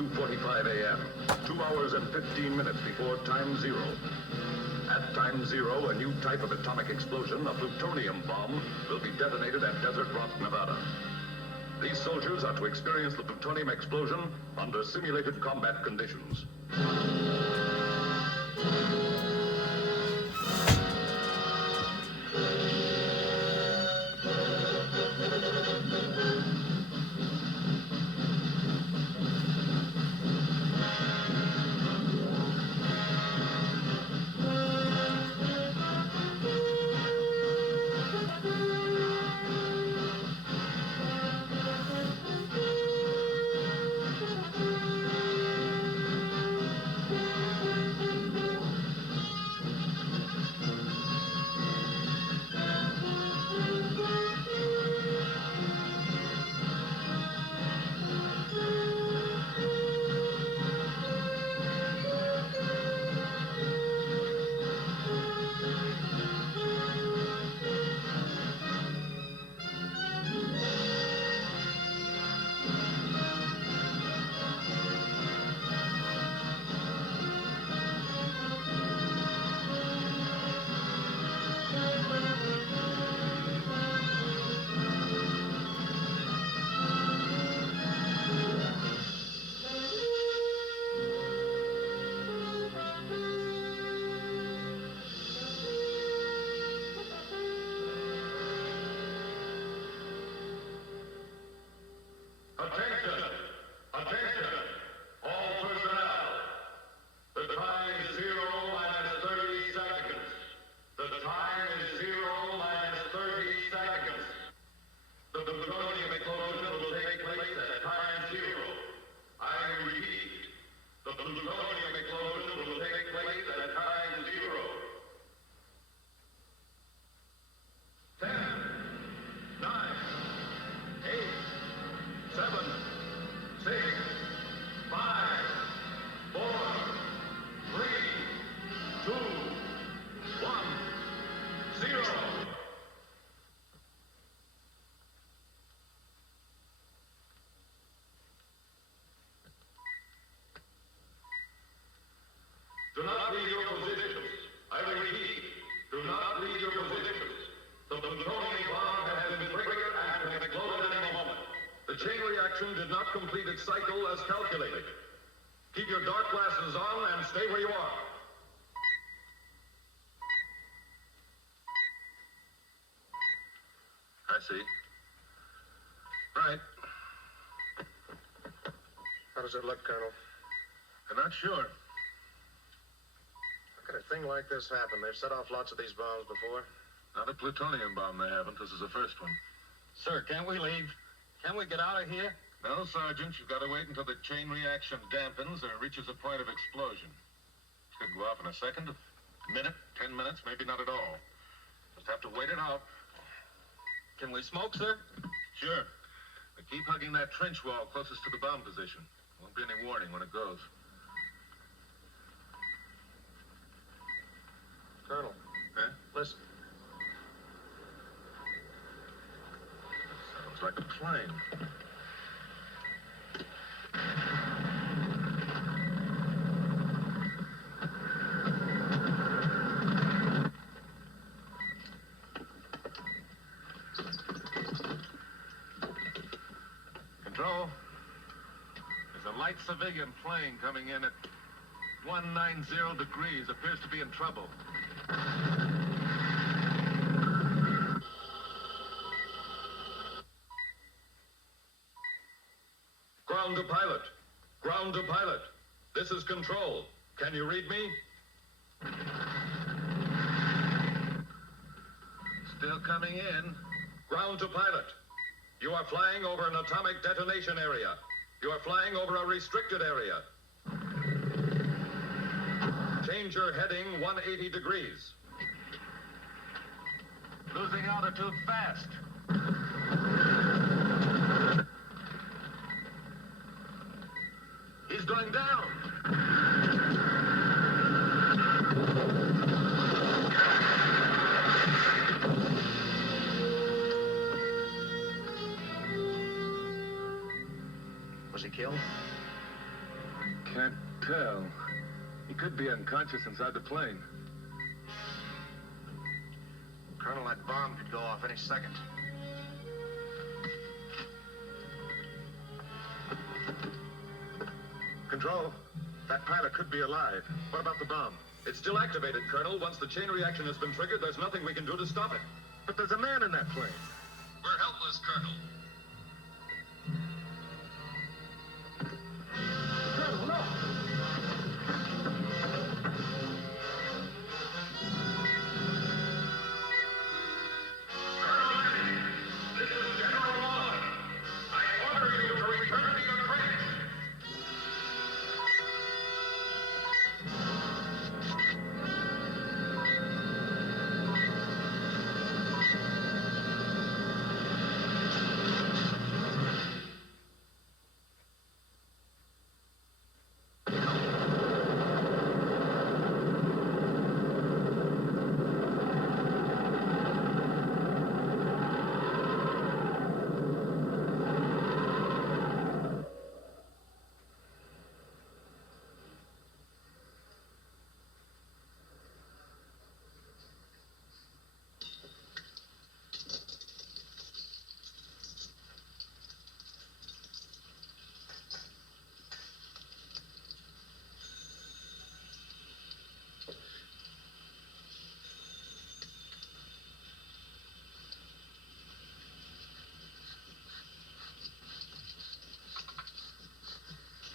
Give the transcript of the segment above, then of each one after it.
2:45 a.m., 2 hours and 15 minutes before time zero. At time zero, a new type of atomic explosion, a plutonium bomb, will be detonated at Desert Rock, Nevada. These soldiers are to experience the plutonium explosion under simulated combat conditions. Attention! Attention! All personnel! The time is 0 minus 30 seconds. The time is 0 minus 30 seconds. The plutonium explosion will take place at time 0. I repeat, the plutonium explosion will take place at time 0. 10, 9, 8, 7, 6, 5, 4, 3, 2, 1, 0. Do not leave your positions. I repeat, do not leave your positions. The plutonium bomb has been triggered and can explode at any moment. The chain reaction did not complete its cycle as calculated. Keep your dark glasses on and stay where you are. I see. Right. How does it look, Colonel? I'm not sure. How could a thing like this happen? They've set off lots of these bombs before. Not a plutonium bomb, they haven't. This is the first one. Sir, can't we leave? Can we get out of here? No, Sergeant. You've got to wait until the chain reaction dampens or reaches a point of explosion. It could go off in a second, a minute, 10 minutes, maybe not at all. Just have to wait it out. Can we smoke, sir? Sure. But keep hugging that trench wall closest to the bomb position. Won't be any warning when it goes. Colonel, Huh? listen. Sounds like a plane. Control. There's a light civilian plane coming in at 190 degrees. Appears to be in trouble. Ground to pilot. Ground to pilot. This is Control. Can you read me? Still coming in. Ground to pilot. You are flying over an atomic detonation area. You are flying over a restricted area. Change your heading 180 degrees. Losing altitude fast. He's going down. Was he killed? Can't tell. He could be unconscious inside the plane. Colonel, that bomb could go off any second. Control, that pilot could be alive. What about the bomb? It's still activated, Colonel. Once the chain reaction has been triggered, there's nothing we can do to stop it. But there's a man in that plane. We're helpless, Colonel. Colonel, no! This is General Long. I order you to return to your trains.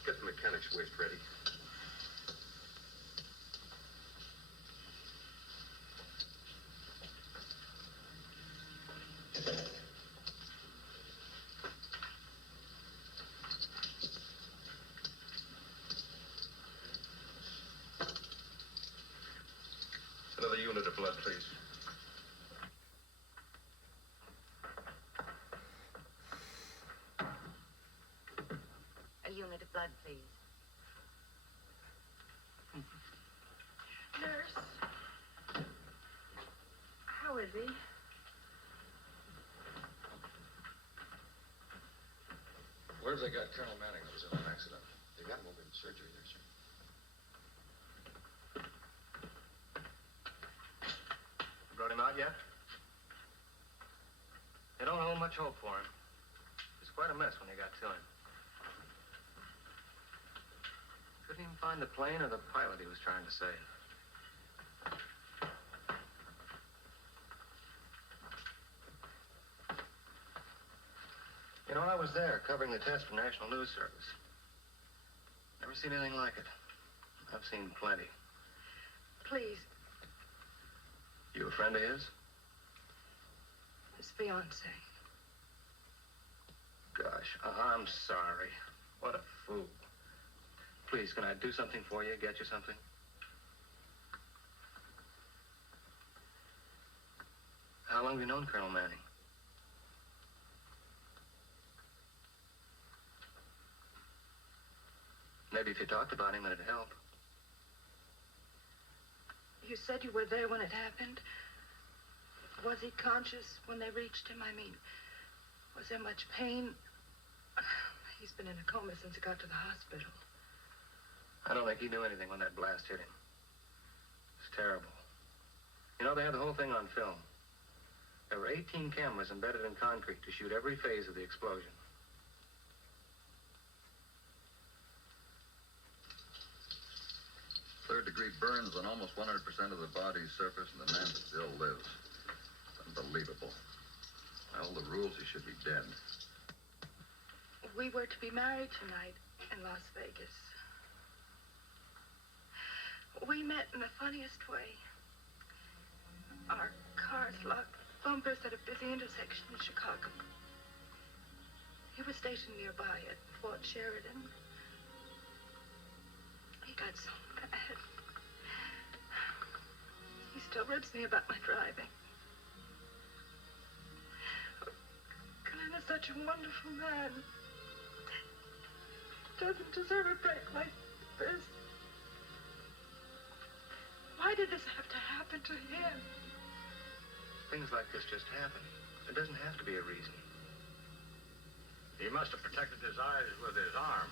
Get the mechanics waste ready. Another unit of blood, please. A unit of blood, please. Nurse. How is he? Where have they got Colonel Manning that was in an accident? They got him over in surgery there, sir. Brought him out yet? They don't hold much hope for him. It's quite a mess when they got to him. Couldn't even find the plane or the pilot he was trying to save. You know, I was there covering the test for National News Service. Never seen anything like it. I've seen plenty. Please, You a friend of his? his fiancée. Gosh, I'm sorry. What a fool. Please, can I do something for you? Get you something? How long have you known Colonel Manning? Maybe if you talked about him, it'd help. You said you were there when it happened. Was he conscious when they reached him? I mean, was there much pain? He's been in a coma since he got to the hospital. I don't think he knew anything when that blast hit him. It's terrible. You know, they had the whole thing on film. There were 18 cameras embedded in concrete to shoot every phase of the explosion. Third-degree burns on almost 100% of the body's surface, and the man still lives. It's unbelievable. By all the rules, he should be dead. We were to be married tonight in Las Vegas. We met in the funniest way. Our cars locked bumpers at a busy intersection in Chicago. He was stationed nearby at Fort Sheridan. He got so mad. He still ribs me about my driving. Glenn is such a wonderful man. Doesn't deserve a break like this. Why did this have to happen to him? Things like this just happen. There doesn't have to be a reason. He must have protected his eyes with his arm.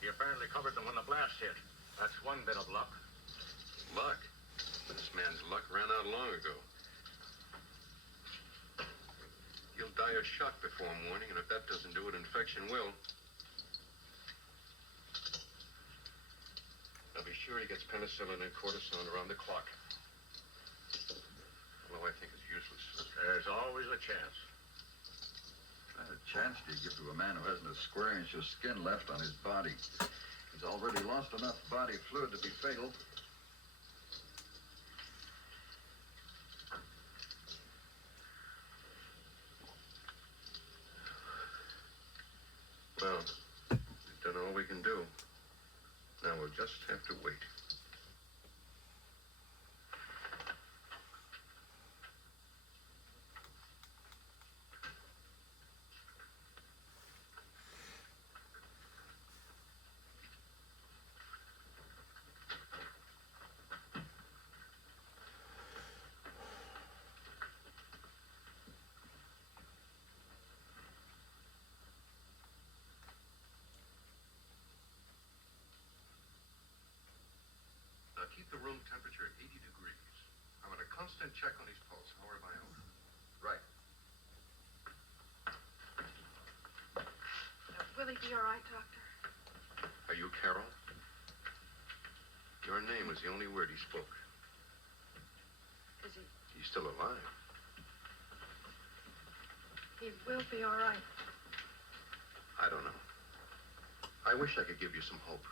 He apparently covered them when the blast hit. That's one bit of luck. Luck? This man's luck ran out long ago. He'll die of shock before morning, and if that doesn't do it, infection will. Now be sure he gets penicillin and cortisone around the clock. Although I think it's useless. There's always a chance. What kind of chance do you give to a man who hasn't a square inch of skin left on his body? He's already lost enough body fluid to be fatal. Well, we've done all we can do. Now we'll just have to wait. Now keep the room temperature at 80 degrees. I want a constant check on his pulse, hour by hour. Right. Will he be all right, Doctor? Are you Carol? Your name was the only word he spoke. Is he? He's still alive. He will be all right. I don't know. I wish I could give you some hope.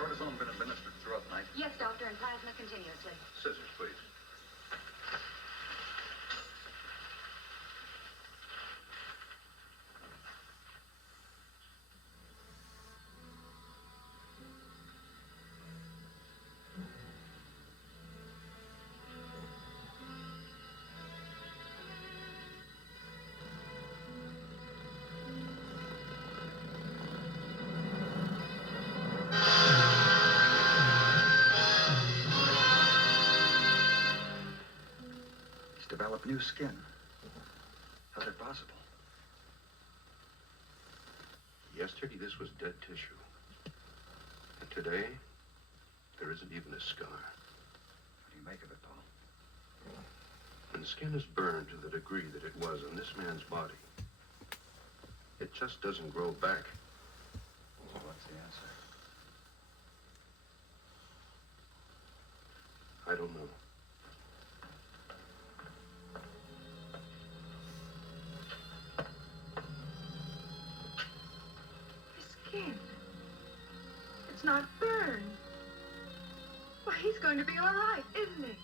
Cortisone been administered throughout the night? Yes, Doctor, and plasma continuously. Scissors, please. Develop new skin. How's it possible? Yesterday, this was dead tissue. And today, there isn't even a scar. What do you make of it, Paul? When skin is burned to the degree that it was on this man's body, it just doesn't grow back. So what's the answer? I don't know. Skin. It's not burned. Well, he's going to be all right, isn't he?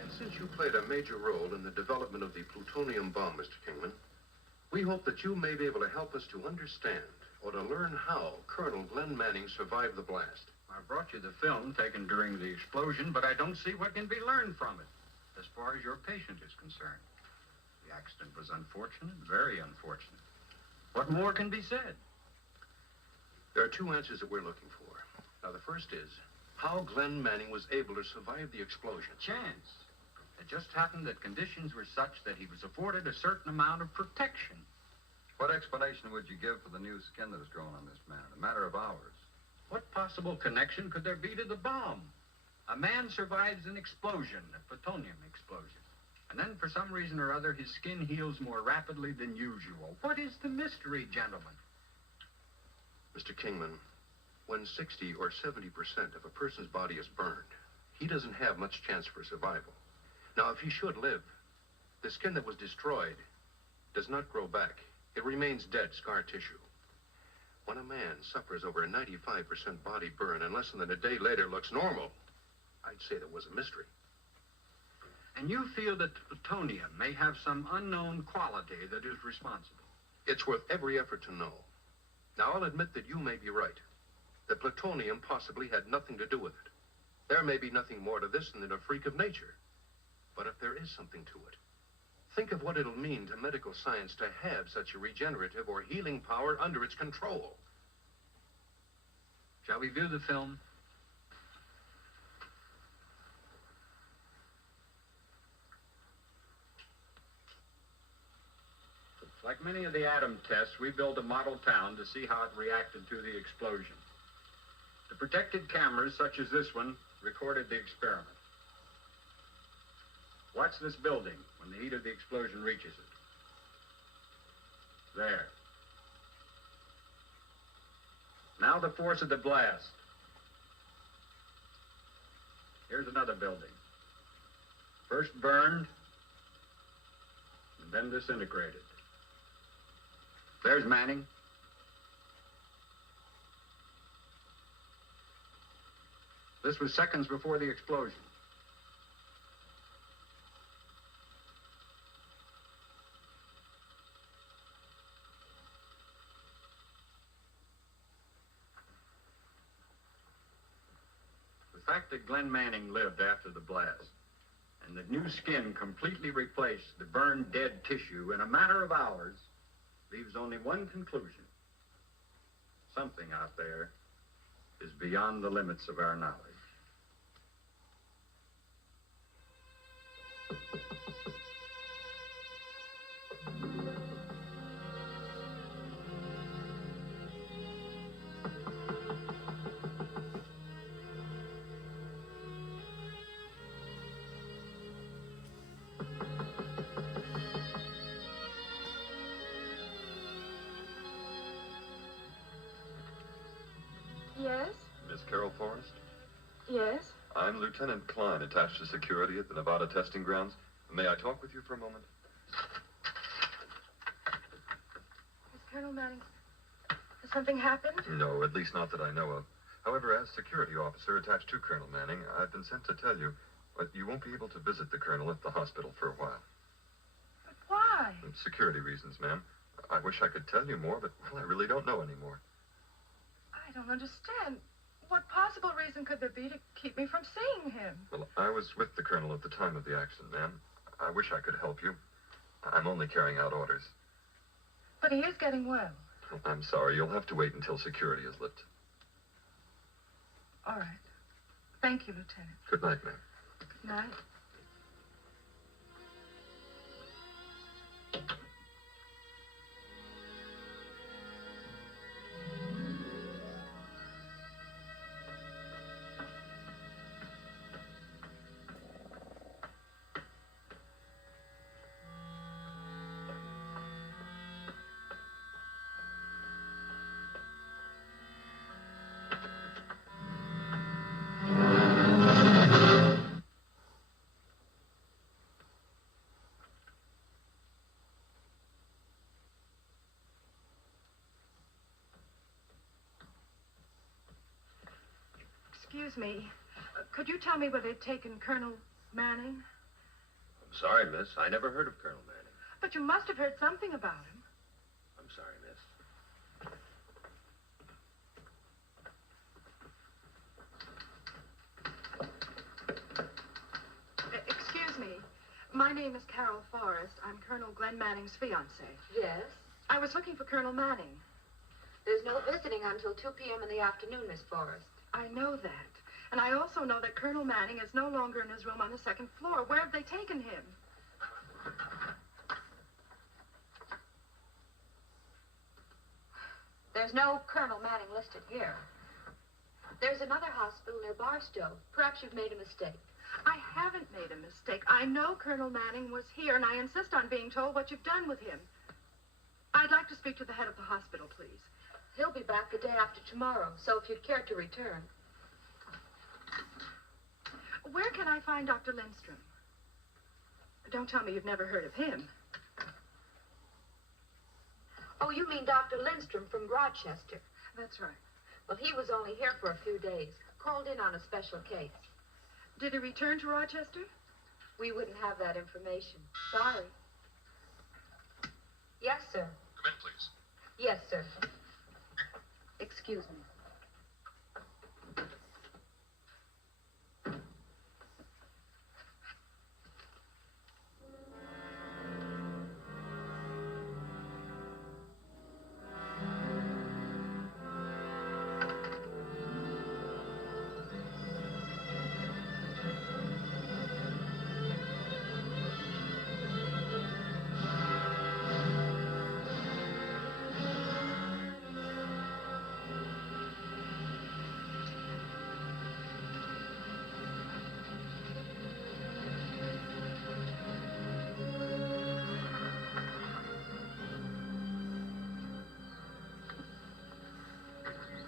And since you played a major role in the development of the plutonium bomb, Mr. Kingman, we hope that you may be able to help us to understand or to learn how Colonel Glenn Manning survived the blast. I brought you the film taken during the explosion, but I don't see what can be learned from it, as far as your patient is concerned. The accident was unfortunate, very unfortunate. What more can be said? There are two answers that we're looking for. Now, the first is how Glenn Manning was able to survive the explosion. Chance. It just happened that conditions were such that he was afforded a certain amount of protection. What explanation would you give for the new skin that has grown on this man in a matter of hours? What possible connection could there be to the bomb? A man survives an explosion, a plutonium explosion. And then, for some reason or other, his skin heals more rapidly than usual. What is the mystery, gentlemen? Mr. Kingman, when 60 or 70% of a person's body is burned, he doesn't have much chance for survival. Now, if he should live, the skin that was destroyed does not grow back. It remains dead, scar tissue. When a man suffers over a 95% body burn and less than a day later looks normal, I'd say there was a mystery. And you feel that the plutonium may have some unknown quality that is responsible? It's worth every effort to know. Now, I'll admit that you may be right. The plutonium possibly had nothing to do with it. There may be nothing more to this than a freak of nature. But if there is something to it, think of what it'll mean to medical science to have such a regenerative or healing power under its control. Shall we view the film? Like many of the atom tests, we built a model town to see how it reacted to the explosion. The protected cameras, such as this one, recorded the experiment. Watch this building when the heat of the explosion reaches it. There. Now the force of the blast. Here's another building. First burned, and then disintegrated. There's Manning. This was seconds before the explosion. The fact that Glenn Manning lived after the blast and that new skin completely replaced the burned dead tissue in a matter of hours leaves only one conclusion. Something out there is beyond the limits of our knowledge. Yes? Miss Carol Forrest? Yes? I'm Lieutenant Klein, attached to security at the Nevada testing grounds. May I talk with you for a moment? Is Colonel Manning... Has something happened? No, at least not that I know of. However, as security officer attached to Colonel Manning, I've been sent to tell you that you won't be able to visit the colonel at the hospital for a while. But why? Security reasons, ma'am. I wish I could tell you more, but, well, I really don't know anymore. I don't understand. What possible reason could there be to keep me from seeing him? Well, I was with the colonel at the time of the accident, ma'am. I wish I could help you. I'm only carrying out orders. But he is getting well. I'm sorry. You'll have to wait until security is lifted. All right. Thank you, Lieutenant. Good night, ma'am. Good night. Excuse me. Could you tell me where they've taken Colonel Manning? I'm sorry, miss. I never heard of Colonel Manning. But you must have heard something about him. I'm sorry, miss. name is Carol Forrest. I'm Colonel Glenn Manning's fiancée. Yes? I was looking for Colonel Manning. There's no visiting until 2 p.m. in the afternoon, Miss Forrest. I know that. And I also know that Colonel Manning is no longer in his room on the second floor. Where have they taken him? There's no Colonel Manning listed here. There's another hospital near Barstow. Perhaps you've made a mistake. I haven't made a mistake. I know Colonel Manning was here, and I insist on being told what you've done with him. I'd like to speak to the head of the hospital, please. He'll be back the day after tomorrow, so if you'd care to return. Where can I find Dr. Lindstrom? Don't tell me you've never heard of him. Oh, you mean Dr. Lindstrom from Rochester. That's right. Well, he was only here for a few days. Called in on a special case. Did he return to Rochester? We wouldn't have that information. Sorry. Yes, sir. Come in, please. Yes, sir. Excuse me.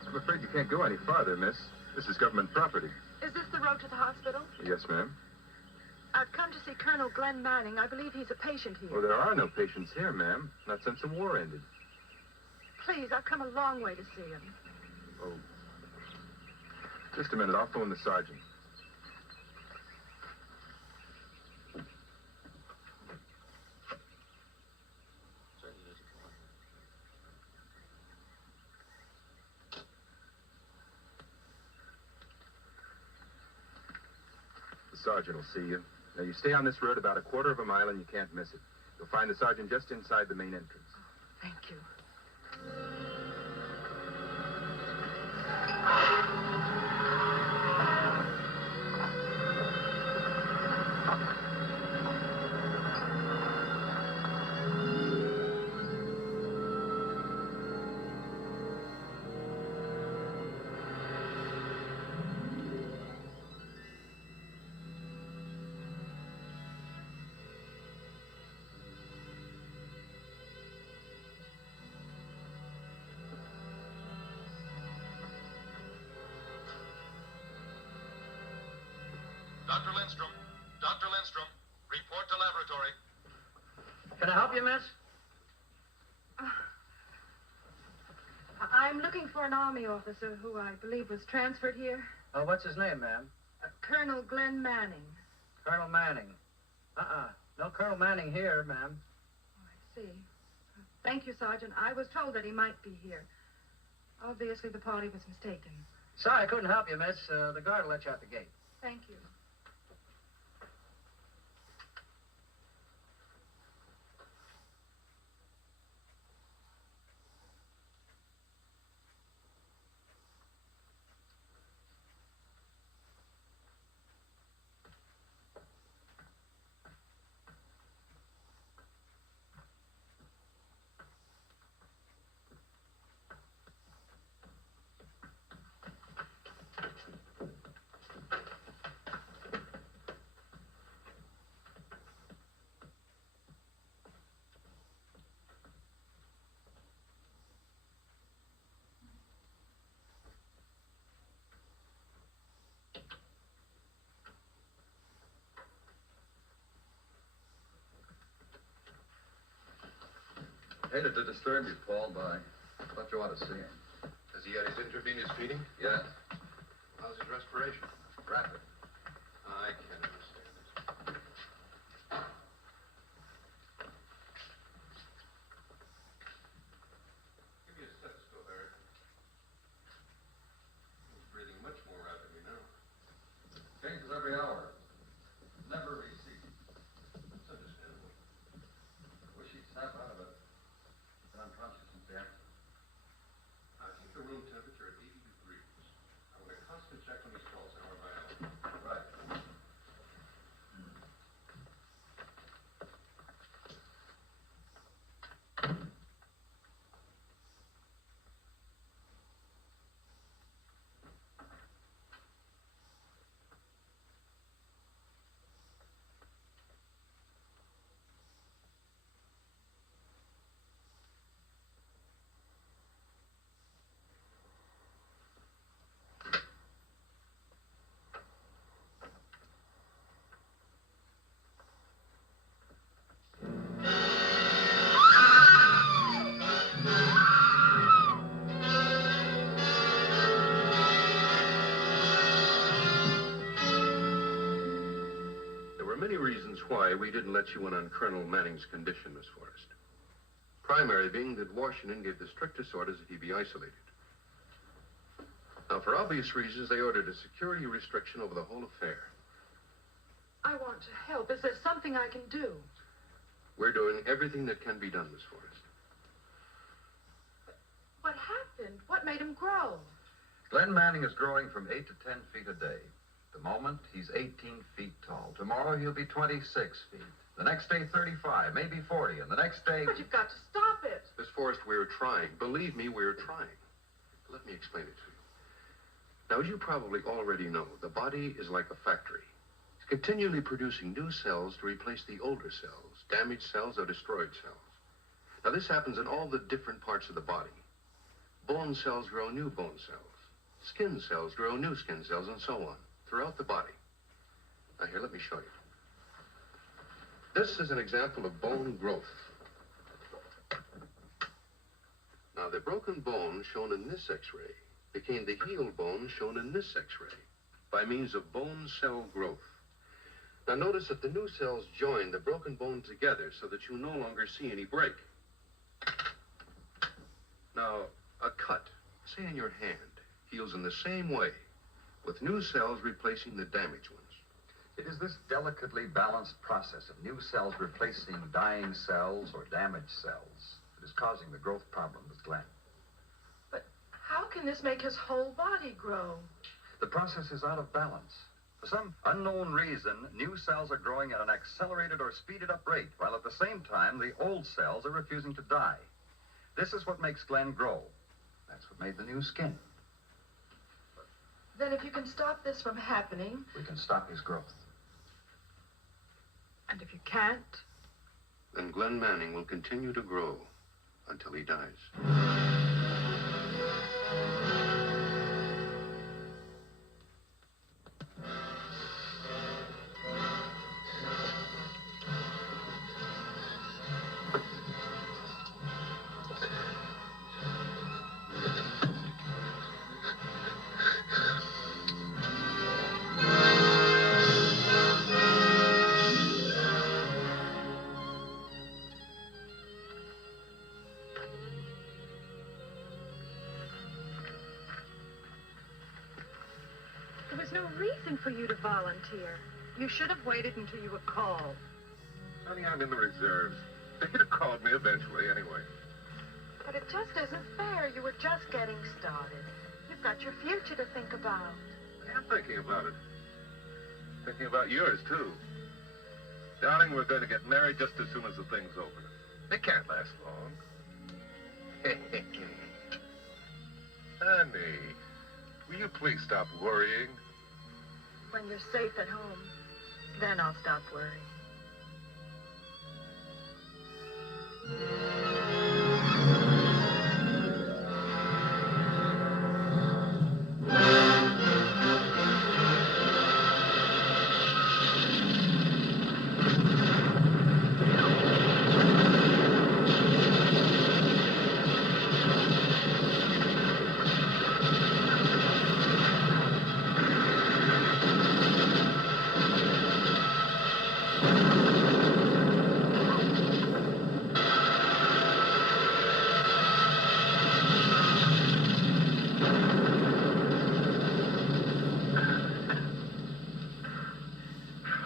I'm afraid you can't go any farther, miss. This is government property. Is this the road to the hospital? Yes, ma'am. I've come to see Colonel Glenn Manning. I believe he's a patient here. Well, there are no patients here, ma'am. Not since the war ended. Please, I've come a long way to see him. Oh. Just a minute. I'll phone the sergeant. The sergeant will see you. Now, you stay on this road about a quarter of a mile and you can't miss it. You'll find the sergeant just inside the main entrance. Thank you. Dr. Lindstrom. Dr. Lindstrom. Report to laboratory. Can I help you, miss? I'm looking for an Army officer who I believe was transferred here. Oh, what's his name, ma'am? Colonel Glenn Manning. Colonel Manning. No Colonel Manning here, ma'am. Oh, I see. Thank you, Sergeant. I was told that he might be here. Obviously, the party was mistaken. Sorry I couldn't help you, miss. The guard will let you out the gate. Thank you. Hated to disturb you, Paul, but I thought you ought to see him. Has he had his intravenous feeding? Yeah. How's his respiration? Rapid. I can't understand it. Give me a stethoscope, Eric. He's breathing much more rapidly now. Changes every hour. Never recede. Such a why we didn't let you in on Colonel Manning's condition, Miss Forrest. Primary being that Washington gave the strictest orders that he be isolated. Now, for obvious reasons, they ordered a security restriction over the whole affair. I want to help. Is there something I can do? We're doing everything that can be done, Miss Forrest. What happened? What made him grow? Glenn Manning is growing from 8 to 10 feet a day. At the moment, he's 18 feet tall. Tomorrow, he'll be 26 feet. The next day, 35, maybe 40. And the next day... But you've got to stop it. Miss Forrest, we're trying. Believe me, we're trying. Let me explain it to you. Now, as you probably already know, the body is like a factory. It's continually producing new cells to replace the older cells, damaged cells or destroyed cells. Now, this happens in all the different parts of the body. Bone cells grow new bone cells. Skin cells grow new skin cells, and so on, throughout the body. Now, here, let me show you. This is an example of bone growth. Now, the broken bone shown in this X-ray became the healed bone shown in this X-ray by means of bone cell growth. Now, notice that the new cells join the broken bone together so that you no longer see any break. Now, a cut, say in your hand, heals in the same way, with new cells replacing the damaged ones. It is this delicately balanced process of new cells replacing dying cells or damaged cells that is causing the growth problem with Glenn. But how can this make his whole body grow? The process is out of balance. For some unknown reason, new cells are growing at an accelerated or speeded up rate, while at the same time, the old cells are refusing to die. This is what makes Glenn grow. That's what made the new skin. Then if you can stop this from happening... We can stop his growth. And if you can't? Then Glenn Manning will continue to grow until he dies. There was no reason for you to volunteer. You should have waited until you were called. Honey, I'm in the reserves. They'd have called me eventually anyway. But it just isn't fair. You were just getting started. You've got your future to think about. I am thinking about it. Thinking about yours, too. Darling, we're going to get married just as soon as the thing's over. It can't last long. Honey, will you please stop worrying? When you're safe at home, then I'll stop worrying.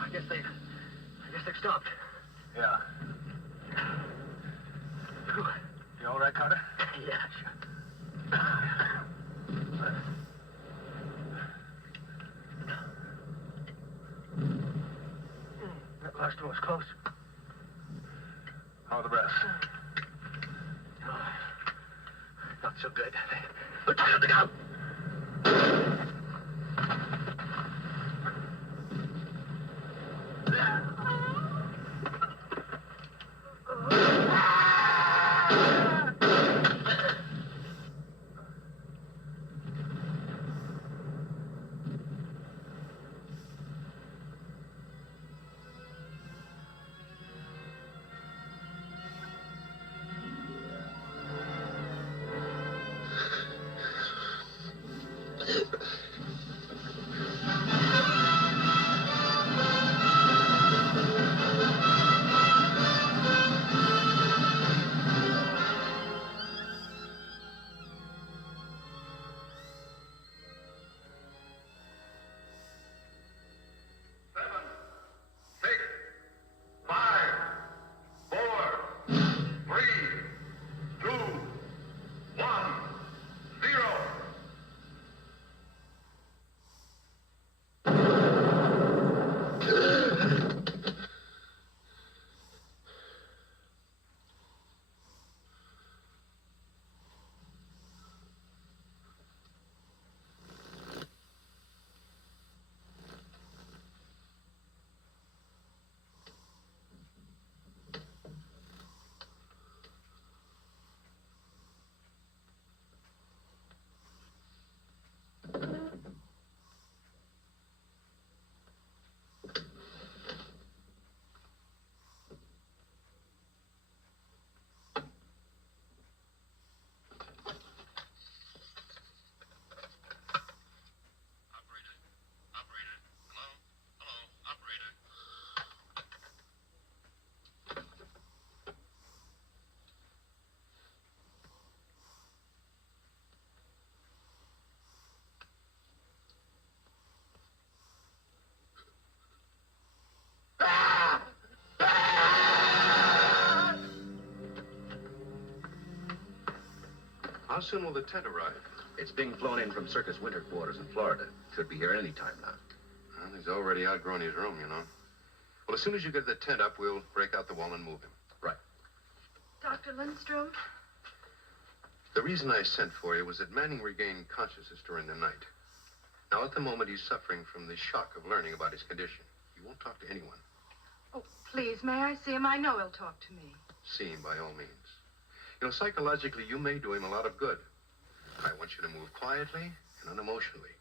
I guess they've stopped. Yeah. You all right, Carter? Yeah, sure. That last one was close. How are the rest? Not so good. Lieutenant, look out! How soon will the tent arrive? It's being flown in from Circus Winter Quarters in Florida. Should be here any time now. Well, he's already outgrown his room, you know. Well, as soon as you get the tent up, we'll break out the wall and move him. Right. Dr. Lindstrom? The reason I sent for you was that Manning regained consciousness during the night. Now, at the moment, he's suffering from the shock of learning about his condition. He won't talk to anyone. Oh, please, may I see him? I know he'll talk to me. See him by all means. You know, psychologically, you may do him a lot of good. I want you to move quietly and unemotionally.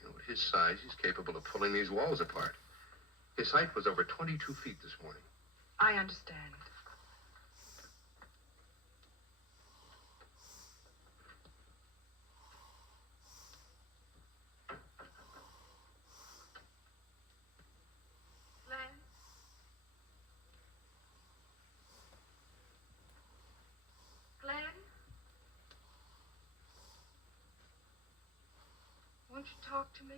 You know, at his size, he's capable of pulling these walls apart. His height was over 22 feet this morning. I understand. Glenn? Glenn? Won't you talk to me?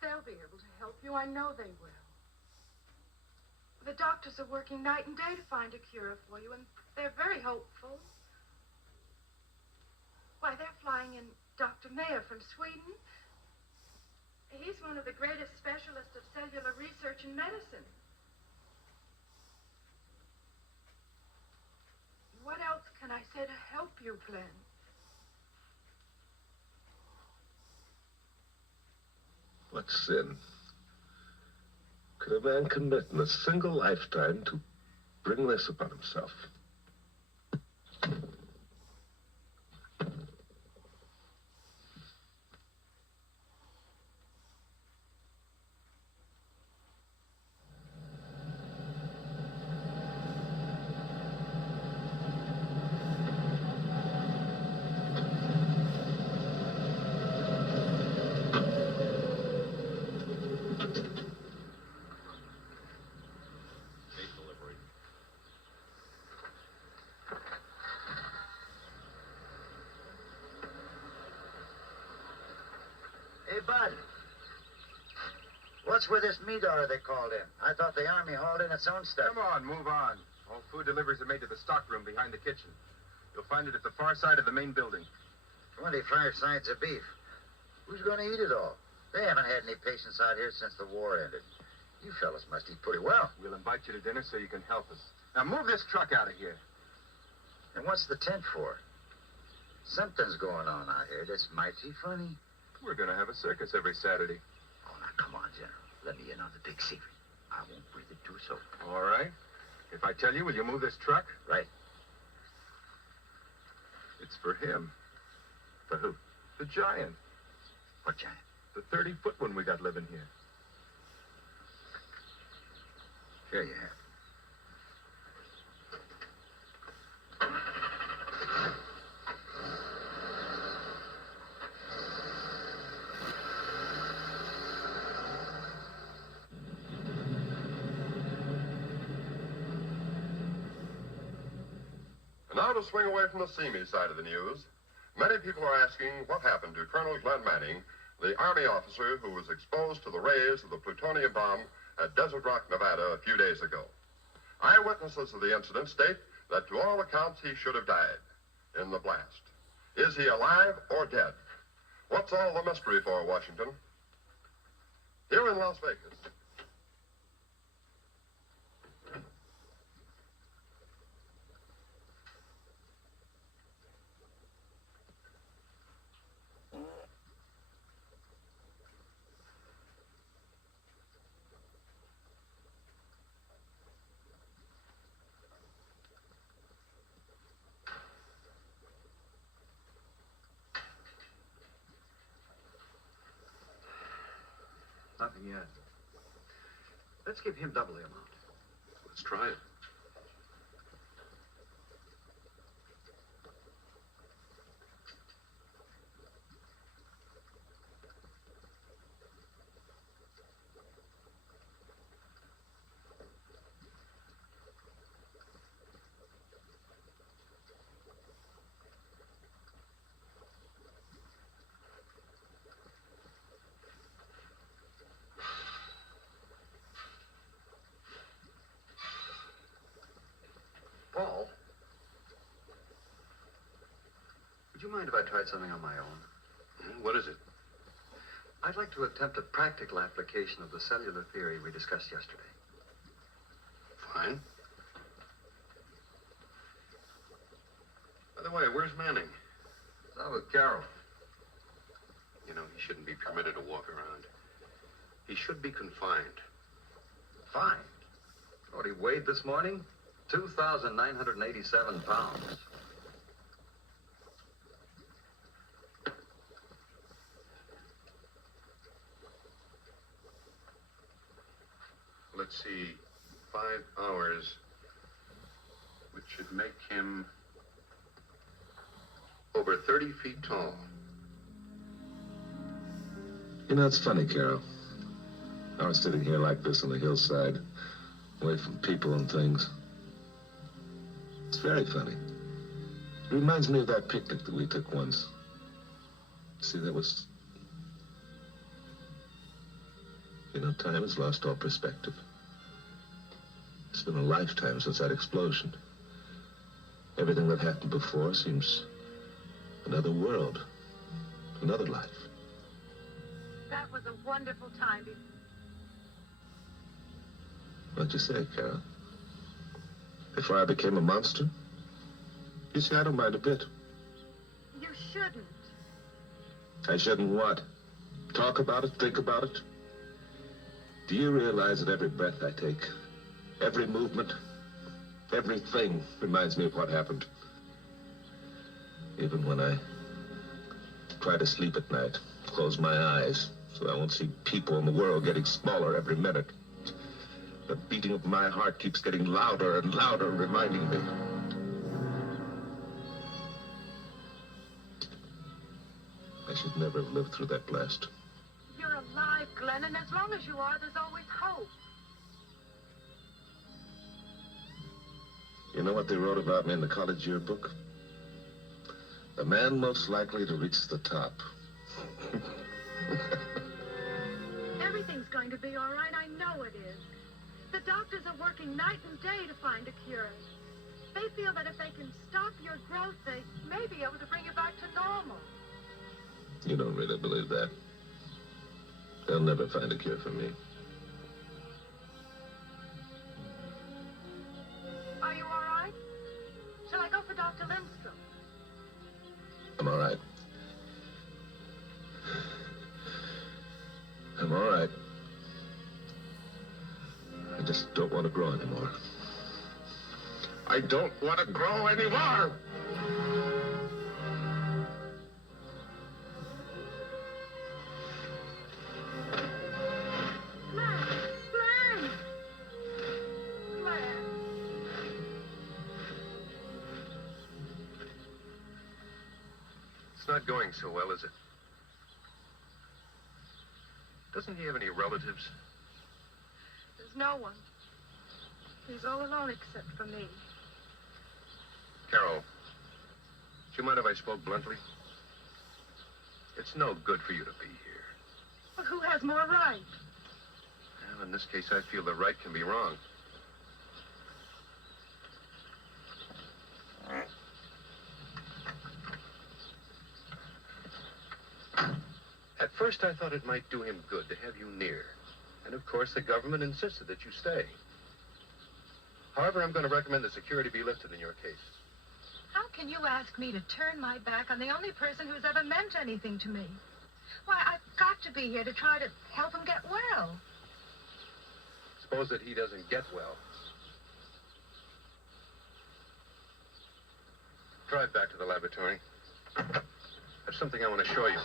They'll be able to help you. I know they will. The doctors are working night and day to find a cure for you, and they're very hopeful. Why, they're flying in Dr. Mayer from Sweden. He's one of the greatest specialists of cellular research in medicine. What else can I say to help you, Glenn? What sin could a man commit in a single lifetime to bring this upon himself? Hey, Bud. What's with this meat order they called in? I thought the Army hauled in its own stuff. Come on, move on. All food deliveries are made to the stockroom behind the kitchen. You'll find it at the far side of the main building. 25 sides of beef. Who's going to eat it all? They haven't had any patients out here since the war ended. You fellas must eat pretty well. We'll invite you to dinner so you can help us. Now move this truck out of here. And what's the tent for? Something's going on out here that's mighty funny. We're going to have a circus every Saturday. Oh, now, come on, General. Let me in on the big secret. I won't breathe it to a soul. All right. If I tell you, will you move this truck? Right. It's for him. For who? The giant. What giant? The 30-foot one we got living here. Here you have. And now to swing away from the seamy side of the news. Many people are asking what happened to Colonel Glenn Manning, the Army officer who was exposed to the rays of the plutonium bomb at Desert Rock, Nevada, a few days ago. Eyewitnesses of the incident state that to all accounts he should have died in the blast. Is he alive or dead? What's all the mystery for, Washington? Here in Las Vegas. Nothing yet. Let's give him double the amount. Let's try it. mind if I tried something on my own? What is it? I'd like to attempt a practical application of the cellular theory we discussed yesterday. Fine. By the way, where's Manning? It's out with Carol. You know, he shouldn't be permitted to walk around. He should be confined. Fine. What he weighed this morning? 2,987 pounds. Let's see, 5 hours, which should make him over 30 feet tall. You know, it's funny, Carol. I was sitting here like this on the hillside, away from people and things. It's very funny. It reminds me of that picnic that we took once. See, that was... You know, time has lost all perspective. It's been a lifetime since that explosion. Everything that happened before seems another world, another life. That was a wonderful time. What'd you say, Carol? Before I became a monster? You see, I don't mind a bit. You shouldn't. I shouldn't what? Talk about it? Think about it? Do you realize that every breath I take, every movement, everything reminds me of what happened? Even when I try to sleep at night, close my eyes so I won't see people in the world getting smaller every minute. The beating of my heart keeps getting louder and louder, reminding me. I should never have lived through that blast. You're alive, Glenn, and as long as you are, there's always hope. You know what they wrote about me in the college yearbook? The man most likely to reach the top. Everything's going to be all right. I know it is. The doctors are working night and day to find a cure. They feel that if they can stop your growth, they may be able to bring you back to normal. You don't really believe that. They'll never find a cure for me. Are you all right? Shall I go for Dr. Lindstrom? I'm all right. I'm all right. I just don't want to grow anymore. I don't want to grow anymore! It's not going so well, is it? Doesn't he have any relatives? There's no one. He's all alone except for me. Carol, do you mind if I spoke bluntly? It's no good for you to be here. Well, who has more right? Well, in this case, I feel the right can be wrong. At first, I thought it might do him good to have you near. And, of course, the government insisted that you stay. However, I'm going to recommend the security be lifted in your case. How can you ask me to turn my back on the only person who's ever meant anything to me? Why, I've got to be here to try to help him get well. Suppose that he doesn't get well. Drive back to the laboratory. There's something I want to show you.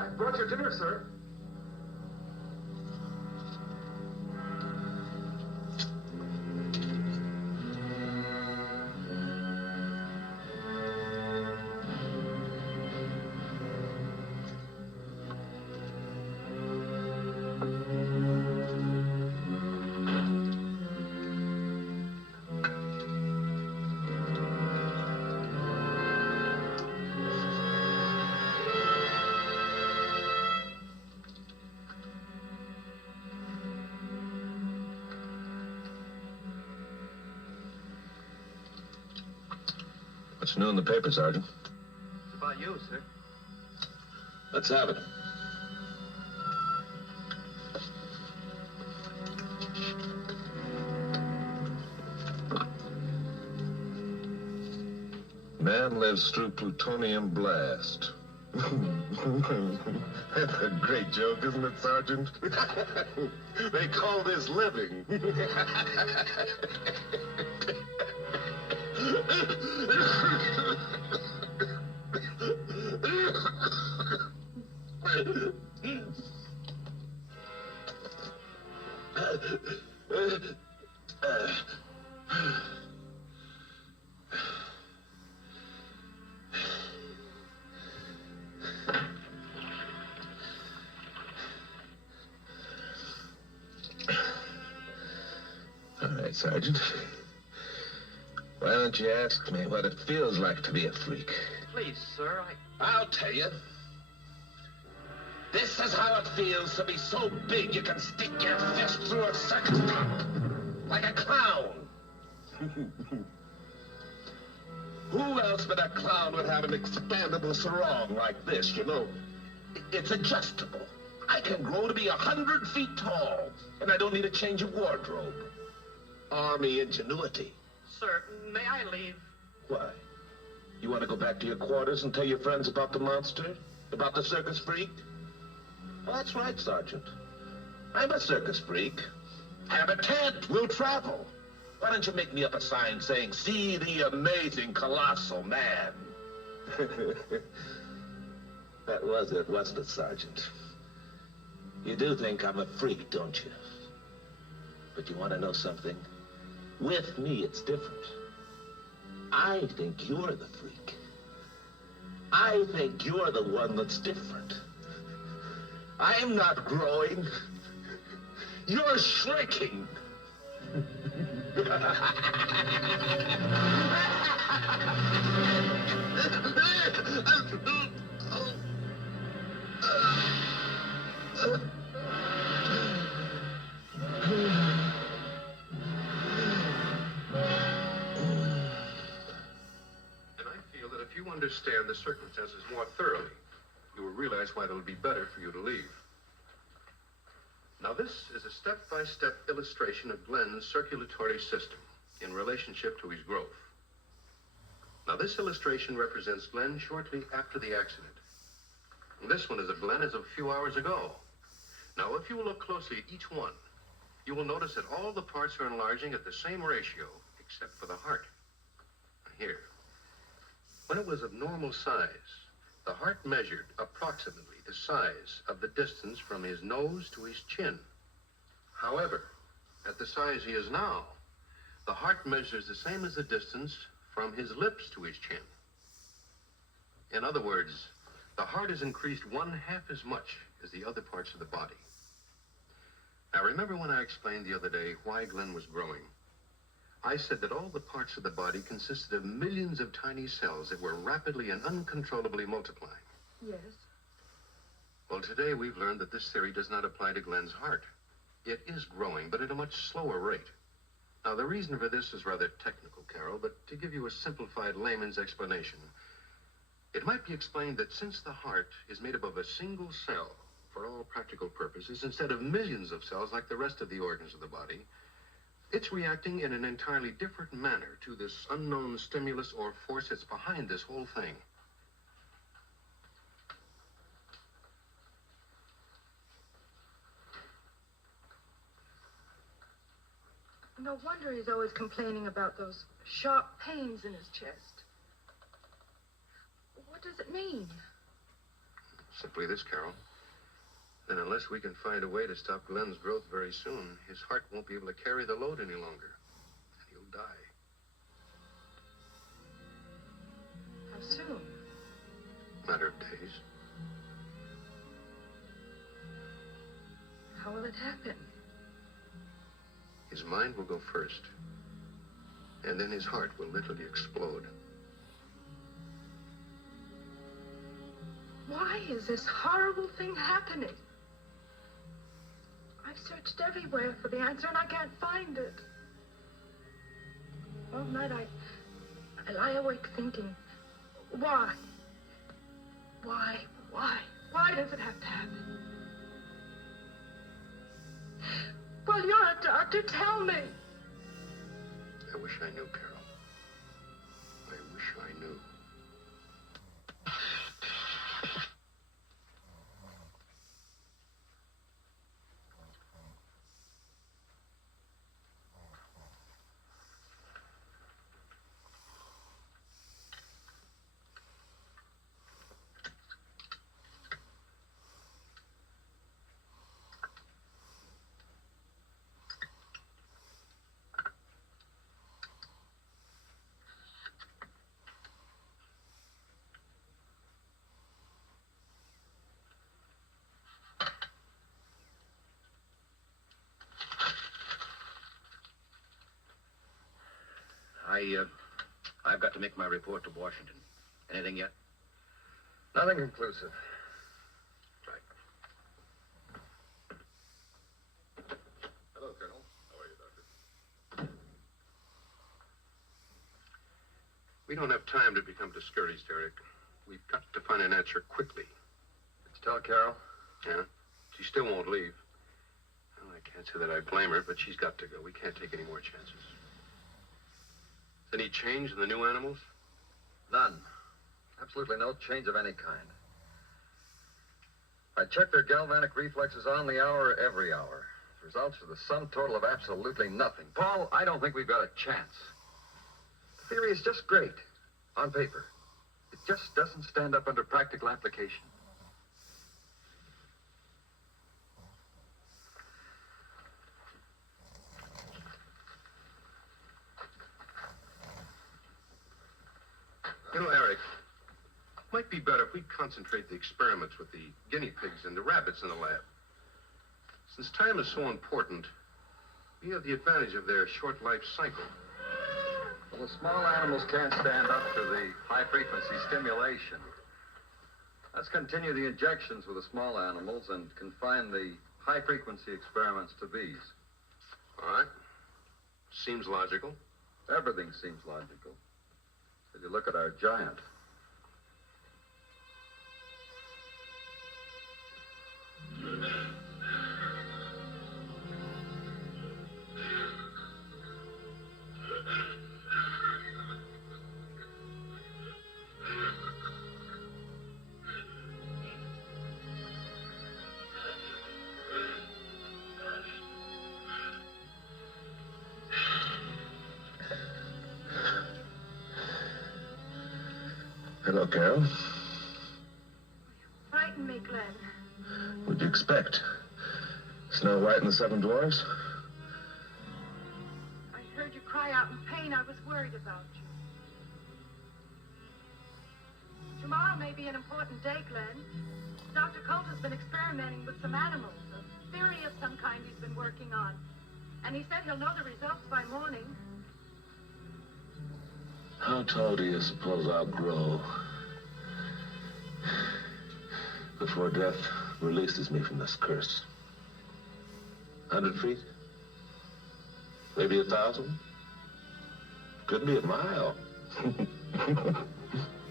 I brought your dinner, sir. What's new in the paper, Sergeant? It's about you, sir. Let's have it. Man lives through plutonium blast. That's a great joke, isn't it, Sergeant? They call this living. All right, Sergeant. Why don't you ask me what it feels like to be a freak? Please, sir, I'll tell you. This is how it feels to be so big you can stick your fist through a circus top. Like a clown. Who else but a clown would have an expandable sarong like this, you know? It's adjustable. I can grow to be 100 feet tall, and I don't need a change of wardrobe. Army ingenuity. Sir, may I leave? Why? You want to go back to your quarters and tell your friends about the monster? About the circus freak? Well, that's right, Sergeant. I'm a circus freak. Have a tent. We'll travel. Why don't you make me up a sign saying, "See the Amazing Colossal Man"? That was it, wasn't it, Sergeant? You do think I'm a freak, don't you? But you want to know something? With me, it's different. I think you're the freak. I think you're the one that's different. I'm not growing. You're shrinking. If you understand the circumstances more thoroughly, you will realize why it'll be better for you to leave. Now, this is a step-by-step illustration of Glenn's circulatory system in relationship to his growth. Now, this illustration represents Glenn shortly after the accident. And this one is of Glenn as of a few hours ago. Now, if you will look closely at each one, you will notice that all the parts are enlarging at the same ratio, except for the heart. Now, here. When it was of normal size, the heart measured approximately the size of the distance from his nose to his chin. However, at the size he is now, the heart measures the same as the distance from his lips to his chin. In other words, the heart has increased 1/2 as much as the other parts of the body. Now, remember when I explained the other day why Glenn was growing? I said that all the parts of the body consisted of millions of tiny cells that were rapidly and uncontrollably multiplying. Yes. Well, today we've learned that this theory does not apply to Glenn's heart. It is growing, but at a much slower rate. Now, the reason for this is rather technical, Carol, but to give you a simplified layman's explanation, it might be explained that since the heart is made up of a single cell, for all practical purposes, instead of millions of cells like the rest of the organs of the body, it's reacting in an entirely different manner to this unknown stimulus or force that's behind this whole thing. No wonder he's always complaining about those sharp pains in his chest. What does it mean? Simply this, Carol. Then unless we can find a way to stop Glenn's growth very soon, his heart won't be able to carry the load any longer. And he'll die. How soon? Matter of days. How will it happen? His mind will go first. And then his heart will literally explode. Why is this horrible thing happening? I've searched everywhere for the answer and I can't find it. All night I lie awake thinking, why? Why does it have to happen? Well, you're a doctor, tell me. I wish I knew, Carol. I wish I knew. I've got to make my report to Washington. Anything yet? Nothing conclusive. Right. Hello, Colonel. How are you, Doctor? We don't have time to become discouraged, Eric. We've got to find an answer quickly. Did you tell Carol? Yeah? She still won't leave. Well, I can't say that I blame her, but she's got to go. We can't take any more chances. Any change in the new animals? None. Absolutely no change of any kind. I checked their galvanic reflexes on the hour, every hour. The results are the sum total of absolutely nothing. Paul, I don't think we've got a chance. The theory is just great. On paper. It just doesn't stand up under practical application. You know, Eric, it might be better if we concentrate the experiments with the guinea pigs and the rabbits in the lab. Since time is so important, we have the advantage of their short life cycle. Well, the small animals can't stand up to the high-frequency stimulation. Let's continue the injections with the small animals and confine the high-frequency experiments to these. All right. Seems logical. Everything seems logical. If you look at our giant. Hello, Carol. Frighten me, Glenn. What'd you expect? Snow White and the Seven Dwarfs? I heard you cry out in pain. I was worried about you. Tomorrow may be an important day, Glenn. Dr. Colt has been experimenting with some animals, a theory of some kind he's been working on. And he said he'll know the results by morning. How tall do you suppose I'll grow before death releases me from this curse? 100 feet? Maybe 1,000? Could be a mile.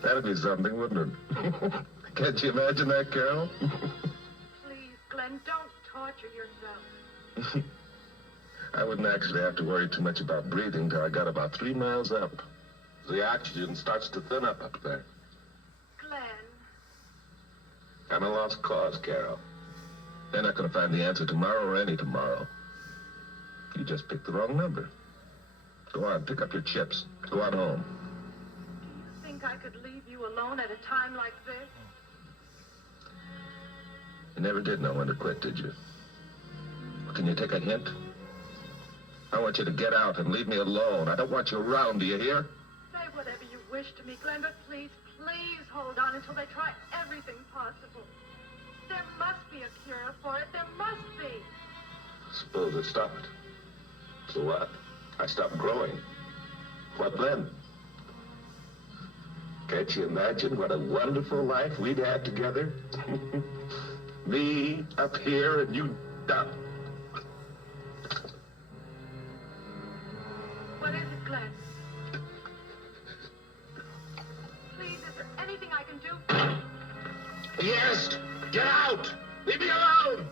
That'd be something, wouldn't it? Can't you imagine that, Carol? Please, Glenn, don't torture yourself. I wouldn't actually have to worry too much about breathing till I got about 3 miles up. The oxygen starts to thin up there. Glenn. I'm a lost cause, Carol. They're not going to find the answer tomorrow or any tomorrow. You just picked the wrong number. Go on, pick up your chips. Go on home. Do you think I could leave you alone at a time like this? You never did know when to quit, did you? Can you take a hint? I want you to get out and leave me alone. I don't want you around, do you hear? Say whatever you wish to me, Glenn, but please, please hold on until they try everything possible. There must be a cure for it. There must be. Suppose it stopped. So what? I stopped growing. What then? Can't you imagine what a wonderful life we'd have together? Me up here and you down. What is it, Glenn? Please, is there anything I can do? Yes! Get out! Leave me alone!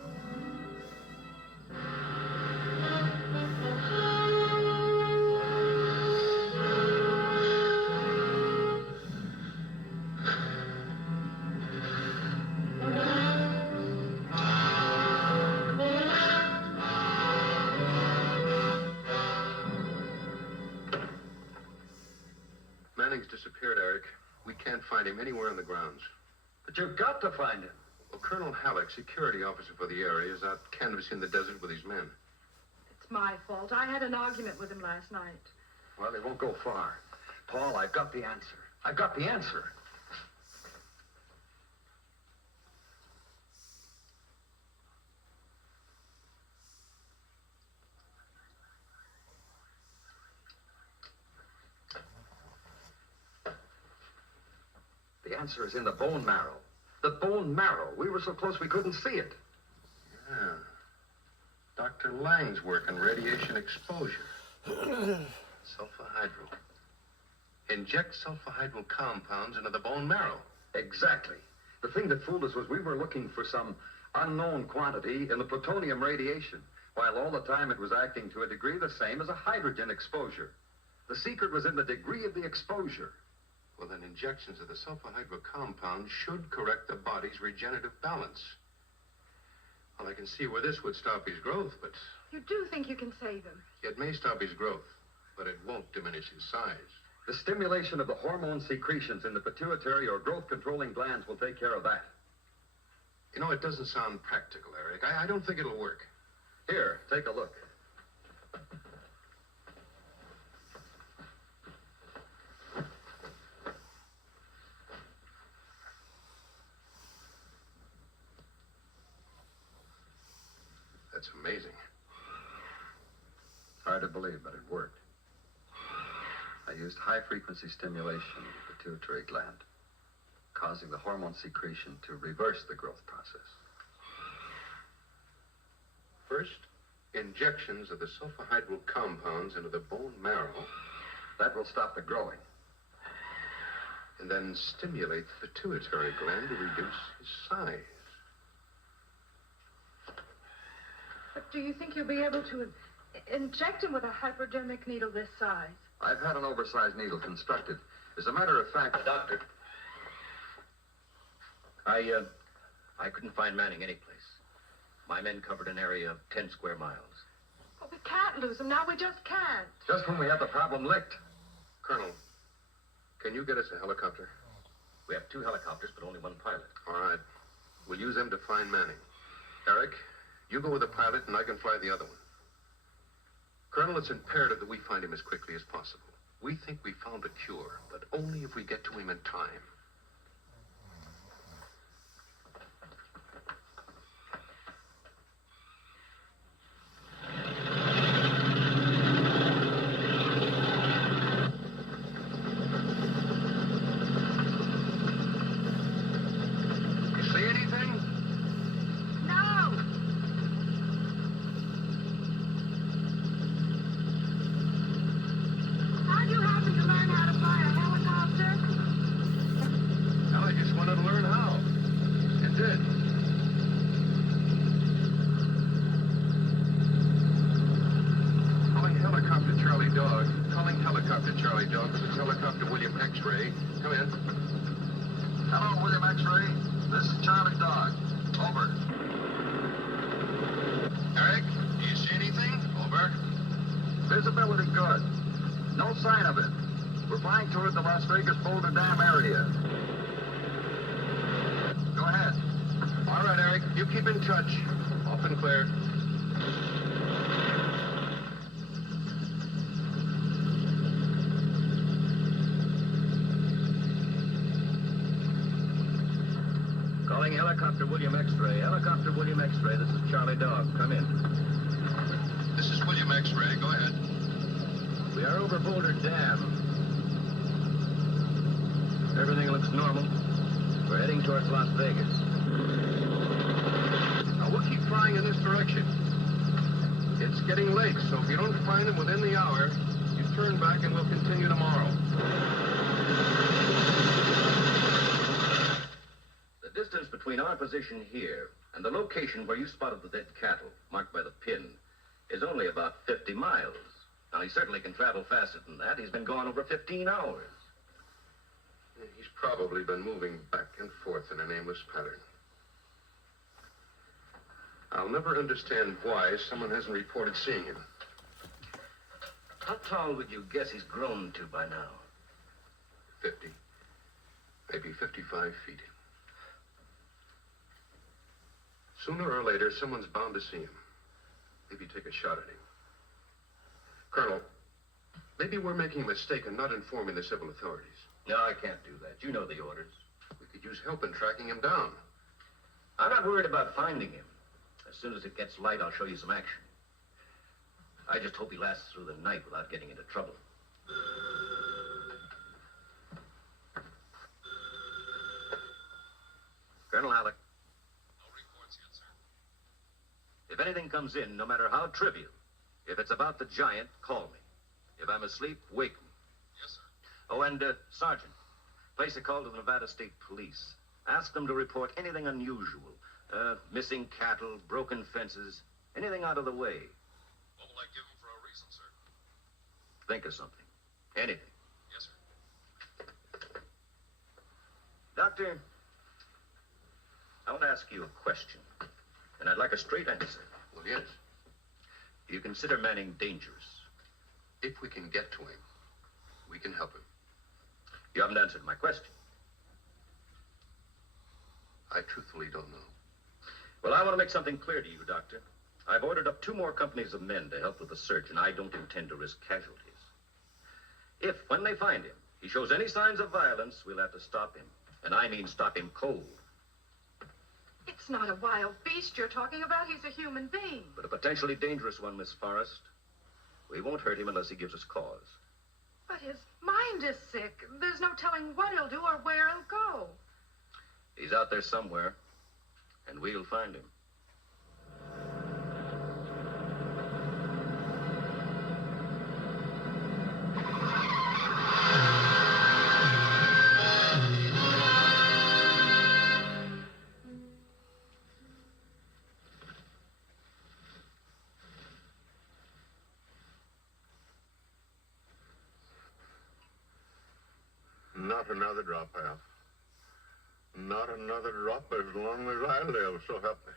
Manning's disappeared, Eric. We can't find him anywhere on the grounds. But you've got to find him. Well, Colonel Halleck, security officer for the area, is out canvassing the desert with his men. It's my fault. I had an argument with him last night. Well, they won't go far. Paul, I've got the answer. I've got the answer. The answer is in the bone marrow. The bone marrow. We were so close we couldn't see it. Yeah. Dr. Lang's work on radiation exposure. Sulfahydryl. Inject sulfahydryl compounds into the bone marrow. Exactly. The thing that fooled us was we were looking for some unknown quantity in the plutonium radiation, while all the time it was acting to a degree the same as a hydrogen exposure. The secret was in the degree of the exposure. Well, then injections of the sulfahydryl compound should correct the body's regenerative balance. Well, I can see where this would stop his growth, but You do think you can save him? it may stop his growth, but it won't diminish his size. The stimulation of the hormone secretions in the pituitary or growth-controlling glands will take care of that. You know, it doesn't sound practical, Eric. I don't think it'll work. Here, take a look. That's amazing. Hard to believe, but it worked. I used high-frequency stimulation of the pituitary gland, causing the hormone secretion to reverse the growth process. First, injections of the sulfahydryl compounds into the bone marrow. That will stop the growing. And then stimulate the pituitary gland to reduce his size. But do you think you'll be able to inject him with a hypodermic needle this size? I've had an oversized needle constructed. As a matter of fact... Doctor. I couldn't find Manning anyplace. My men covered an area of 10 square miles. But we can't lose him now. We just can't. Just when we have the problem licked. Colonel, can you get us a helicopter? We have 2 helicopters, but only 1 pilot. All right. We'll use them to find Manning. Eric, you go with the pilot, and I can fly the other one. Colonel, it's imperative that we find him as quickly as possible. We think we found a cure, but only if we get to him in time. You see anything? No! How'd you happen to learn how to fly a helicopter? Well, I just wanted to learn how. It did. Calling helicopter Charlie Dog. Calling helicopter Charlie Dog. This is helicopter William X-Ray. Come in. Hello, William X-Ray. This is Charlie Dog. Over. Eric, do you see anything? Over. Visibility good. No sign of it. We're flying toward the Las Vegas Boulder Dam area. Go ahead. All right, Eric. You keep in touch. Off and clear. Calling helicopter William X-ray. Helicopter William X-ray. This is Charlie Dog. Come in. This is William X-ray. Go ahead. We are over Boulder Dam. Everything looks normal. We're heading towards Las Vegas. Now, we'll keep flying in this direction. It's getting late, so if you don't find them within the hour, you turn back and we'll continue tomorrow. The distance between our position here and the location where you spotted the dead cattle, marked by the pin, is only about 50 miles. Now, he certainly can travel faster than that. He's been gone over 15 hours. He's probably been moving back and forth in an aimless pattern. I'll never understand why someone hasn't reported seeing him. How tall would you guess he's grown to by now? 50, maybe 55 feet. Sooner or later, someone's bound to see him. Maybe take a shot at him. Colonel, maybe we're making a mistake in not informing the civil authorities. No, I can't do that. You know the orders. We could use help in tracking him down. I'm not worried about finding him. As soon as it gets light, I'll show you some action. I just hope he lasts through the night without getting into trouble. Colonel Halleck. No reports yet, sir. If anything comes in, no matter how trivial, if it's about the giant, call me. If I'm asleep, wake me. Yes, sir. Oh, and, Sergeant, place a call to the Nevada State Police. Ask them to report anything unusual. Missing cattle, broken fences, anything out of the way. What will I give him for a reason, sir? Think of something. Anything. Yes, sir. Doctor, I want to ask you a question, and I'd like a straight answer. Well, yes. Do you consider Manning dangerous? If we can get to him, we can help him. You haven't answered my question. I truthfully don't know. Well, I want to make something clear to you, Doctor. I've ordered up 2 more companies of men to help with the search, and I don't intend to risk casualties. If, when they find him, he shows any signs of violence, we'll have to stop him. And I mean stop him cold. It's not a wild beast you're talking about. He's a human being. But a potentially dangerous one, Miss Forrest. We won't hurt him unless he gives us cause. But his mind is sick. There's no telling what he'll do or where he'll go. He's out there somewhere, and we'll find him. Not another drop, Al. Not another drop as long as I live, so help me.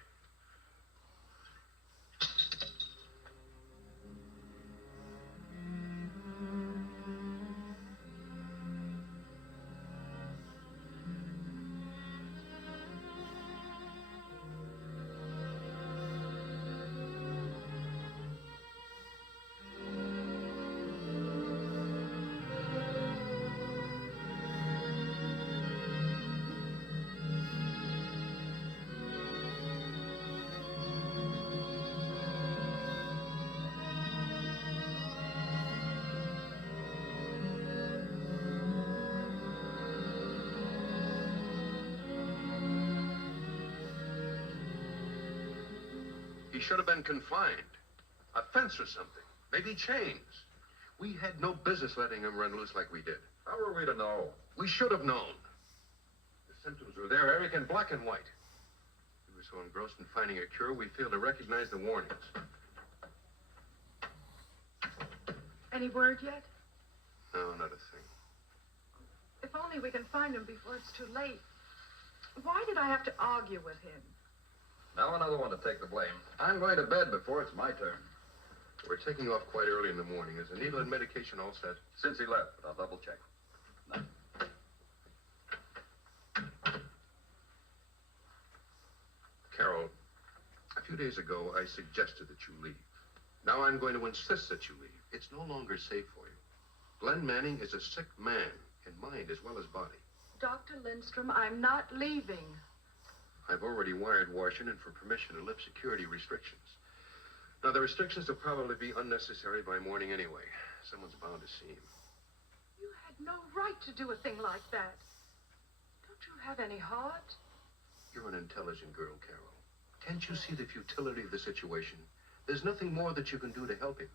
He should have been confined. A fence or something. Maybe chains. We had no business letting him run loose like we did. How were we to know? We should have known. The symptoms were there, Eric, in black and white. We were so engrossed in finding a cure, we failed to recognize the warnings. Any word yet? No, not a thing. If only we can find him before it's too late. Why did I have to argue with him? Now another one to take the blame. I'm going to bed before it's my turn. We're taking off quite early in the morning. Is the needle and medication all set? Since he left, but I'll double check. No. Carol, few days ago, I suggested that you leave. Now I'm going to insist that you leave. It's no longer safe for you. Glenn Manning is a sick man, in mind as well as body. Dr. Lindstrom, I'm not leaving. I've already wired Washington for permission to lift security restrictions. Now, the restrictions will probably be unnecessary by morning anyway. Someone's bound to see him. You had no right to do a thing like that. Don't you have any heart? You're an intelligent girl, Carol. Can't you see the futility of the situation? There's nothing more that you can do to help him.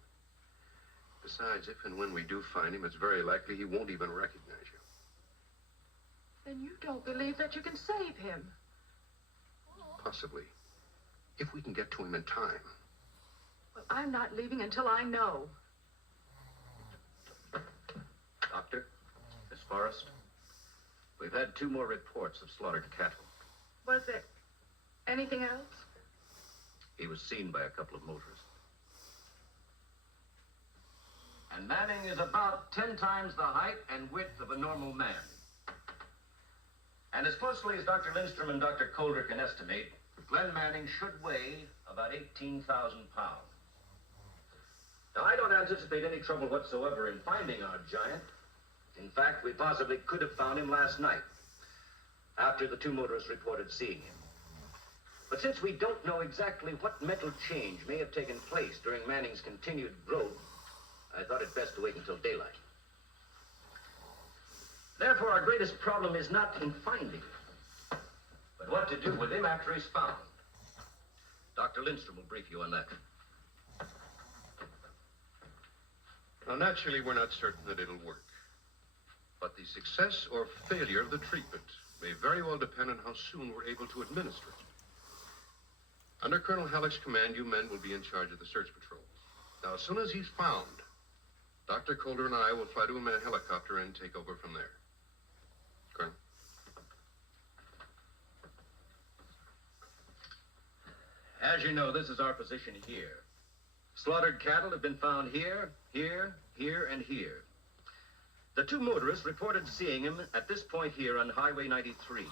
Besides, if and when we do find him, it's very likely he won't even recognize you. Then you don't believe that you can save him. Possibly. If we can get to him in time. Well, I'm not leaving until I know. Doctor, Miss Forrest, we've had 2 more reports of slaughtered cattle. Was there anything else? He was seen by a couple of motorists. And Manning is about 10 times the height and width of a normal man. And as closely as Dr. Lindstrom and Dr. Calder can estimate, Glenn Manning should weigh about 18,000 pounds. Now, I don't anticipate any trouble whatsoever in finding our giant. In fact, we possibly could have found him last night, after the 2 motorists reported seeing him. But since we don't know exactly what mental change may have taken place during Manning's continued growth, I thought it best to wait until daylight. Therefore, our greatest problem is not in finding him, but what to do with him after he's found. Dr. Lindstrom will brief you on that. Now, naturally, we're not certain that it'll work. But the success or failure of the treatment may very well depend on how soon we're able to administer it. Under Colonel Halleck's command, you men will be in charge of the search patrol. Now, as soon as he's found, Dr. Calder and I will fly to him in a helicopter and take over from there. Colonel? As you know, this is our position here. Slaughtered cattle have been found here, here, here, and here. The 2 motorists reported seeing him at this point here on Highway 93.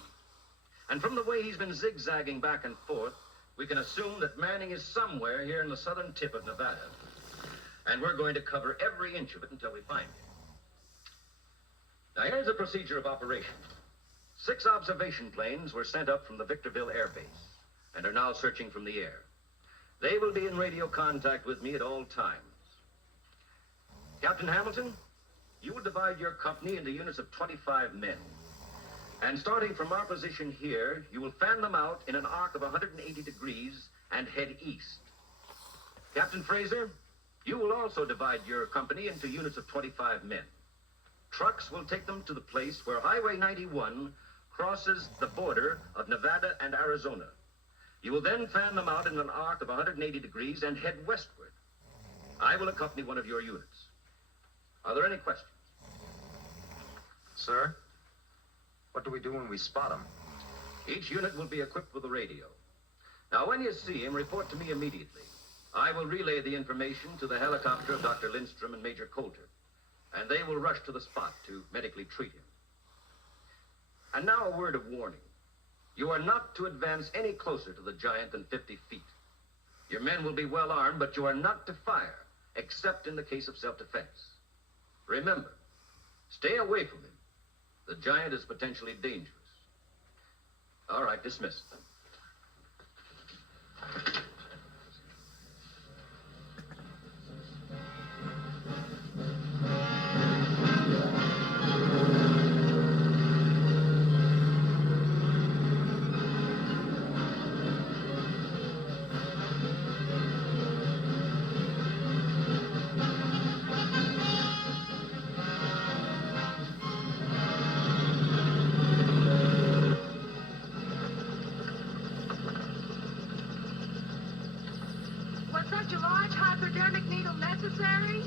And from the way he's been zigzagging back and forth, we can assume that Manning is somewhere here in the southern tip of Nevada. And we're going to cover every inch of it until we find him. Now, here's the procedure of operation. 6 observation planes were sent up from the Victorville Air Base and are now searching from the air. They will be in radio contact with me at all times. Captain Hamilton, you will divide your company into units of 25 men. And starting from our position here, you will fan them out in an arc of 180 degrees and head east. Captain Fraser, you will also divide your company into units of 25 men. Trucks will take them to the place where Highway 91 crosses the border of Nevada and Arizona. You will then fan them out in an arc of 180 degrees and head westward. I will accompany one of your units. Are there any questions? Sir, what do we do when we spot him? Each unit will be equipped with a radio. Now, when you see him, report to me immediately. I will relay the information to the helicopter of Dr. Lindstrom and Major Coulter, and they will rush to the spot to medically treat him. And now a word of warning. You are not to advance any closer to the giant than 50 feet. Your men will be well armed, but you are not to fire, except in the case of self-defense. Remember, stay away from him. The giant is potentially dangerous. All right, dismissed. Was such a large hypodermic needle necessary?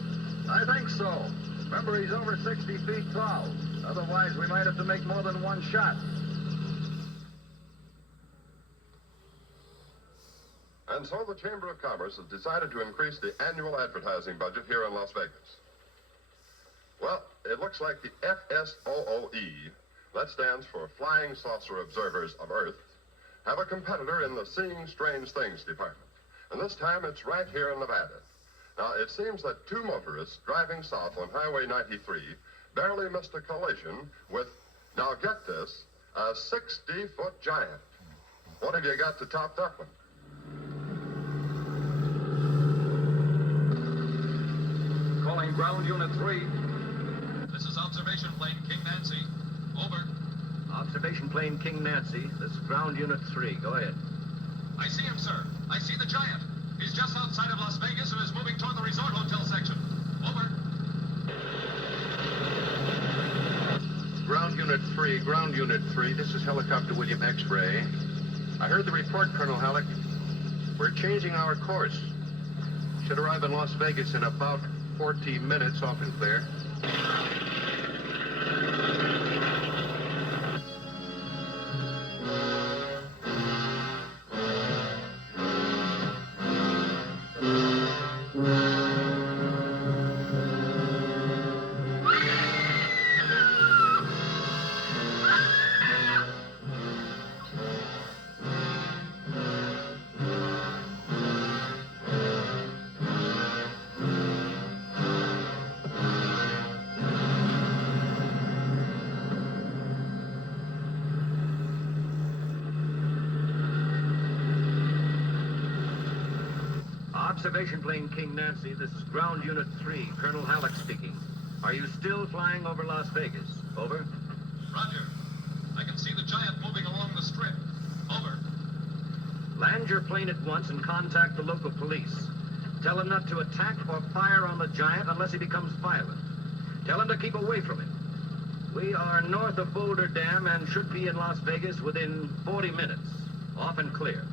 I think so. Remember, he's over 60 feet tall. Otherwise, we might have to make more than one shot. And so the Chamber of Commerce has decided to increase the annual advertising budget here in Las Vegas. Well, it looks like the FSOOE, that stands for Flying Saucer Observers of Earth, have a competitor in the Seeing Strange Things department. And this time it's right here in Nevada. Now, it seems that two motorists driving south on Highway 93 barely missed a collision with, now get this, a 60-foot giant. What have you got to top that one? Calling ground unit 3. This is observation plane King Nancy. Over. Observation plane King Nancy. This is ground unit 3. Go ahead. I see him, sir. I see the giant. He's just outside of Las Vegas and is moving toward the resort hotel section. Over. Ground Unit 3, this is Helicopter William X-Ray. I heard the report, Colonel Halleck. We're changing our course. Should arrive in Las Vegas in about 14 minutes, off and clear. Observation plane King Nancy, this is ground unit 3, Colonel Halleck speaking. Are you still flying over Las Vegas? Over. Roger. I can see the giant moving along the strip. Over. Land your plane at once and contact the local police. Tell them not to attack or fire on the giant unless he becomes violent. Tell them to keep away from him. We are north of Boulder Dam and should be in Las Vegas within 40 minutes. Off and clear.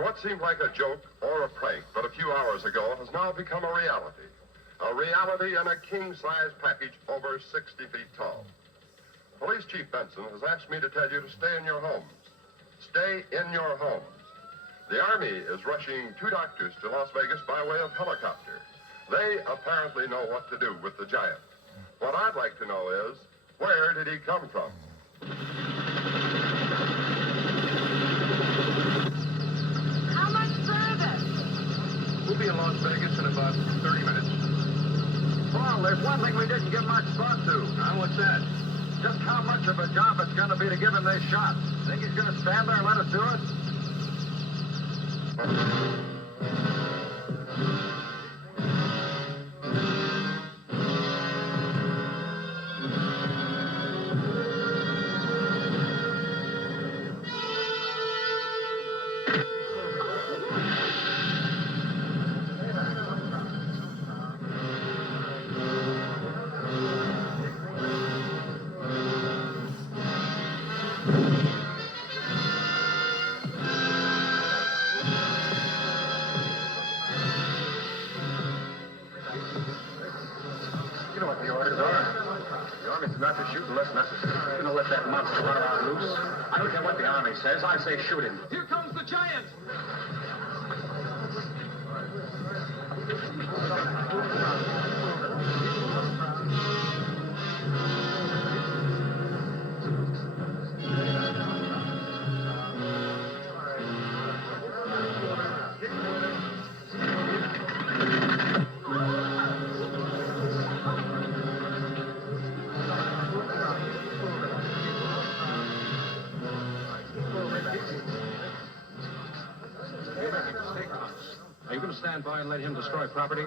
What seemed like a joke or a prank but a few hours ago has now become a reality. A reality in a king-size package over 60 feet tall. Police Chief Benson has asked me to tell you to stay in your homes. Stay in your homes. The Army is rushing 2 doctors to Las Vegas by way of helicopter. They apparently know what to do with the giant. What I'd like to know is, where did he come from? We'll be in Las Vegas in about 30 minutes. Well, there's one thing we didn't give much thought to. What's that? Just how much of a job it's going to be to give him this shot. Think he's going to stand there and let us do it? You know what the orders are. The Army says not to shoot unless necessary. You're going to let that monster run around loose? I don't care what the Army says. I say shoot him. Here comes the giant! Are you going to stand by and let him destroy property?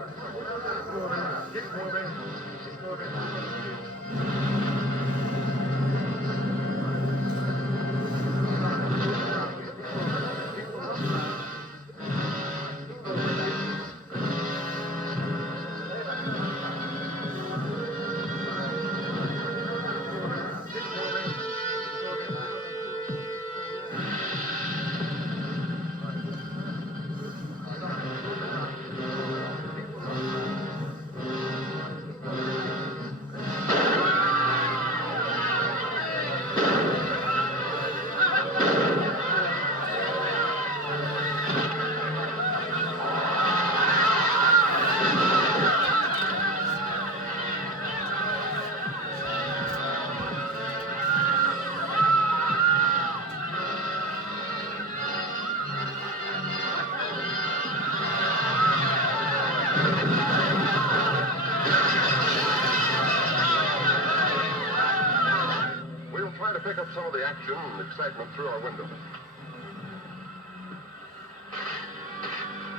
We'll try to pick up some of the action and excitement through our window.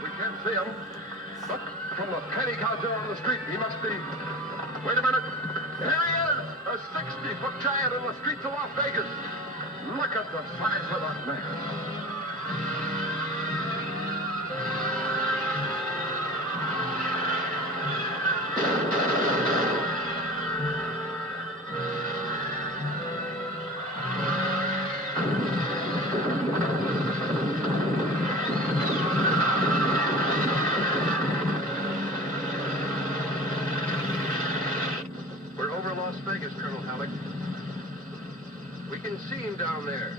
We can't see him, but from the panic out there on the street, he must be... Wait a minute. Here he is! A 60-foot giant in the streets of Las Vegas. Look at the size of that man. We're over Las Vegas, Colonel Halleck. We can see him down there.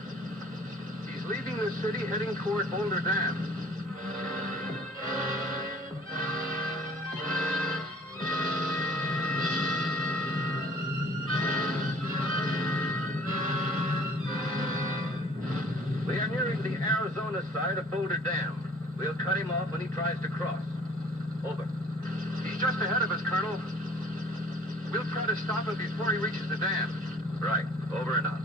He's leaving the city, heading toward Boulder Dam. We are nearing the Arizona side of Boulder Dam. We'll cut him off when he tries to cross. Over. He's just ahead of us, Colonel. We'll try to stop him before he reaches the dam. Right. Over and out.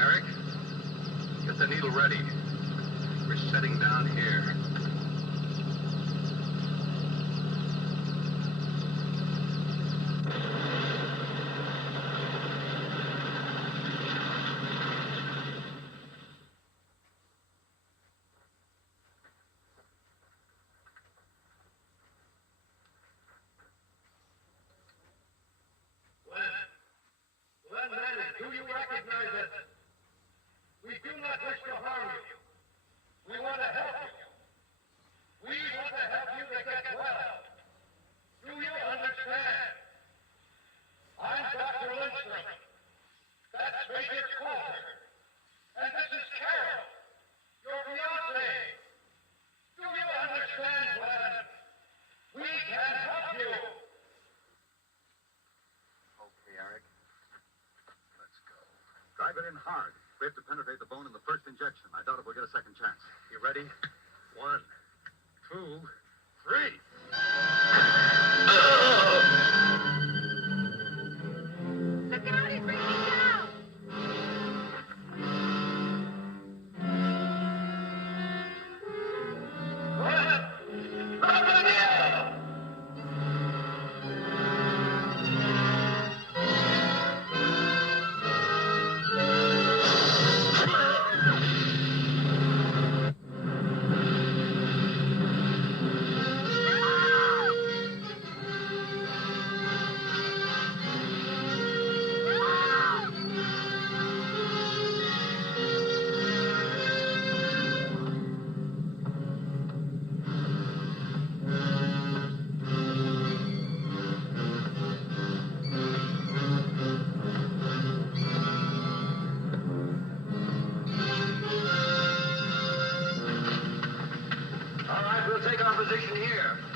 Eric, get the needle ready. We're setting down here. Glenn Manning, do you recognize us? We do not wish to harm you. We want to help you. We want to help you to get well. Do you understand? I'm Dr. Lindstrom. That's Major Coulter. And this is Carol, your fiancée. Do you understand, Glenn? We can help you. Okay, Eric. Let's go. Drive it in hard. We have to penetrate the bone in the first injection. I doubt if we'll get a second chance. You ready? 1, 2, 3. Look out, he's breaking down! position here.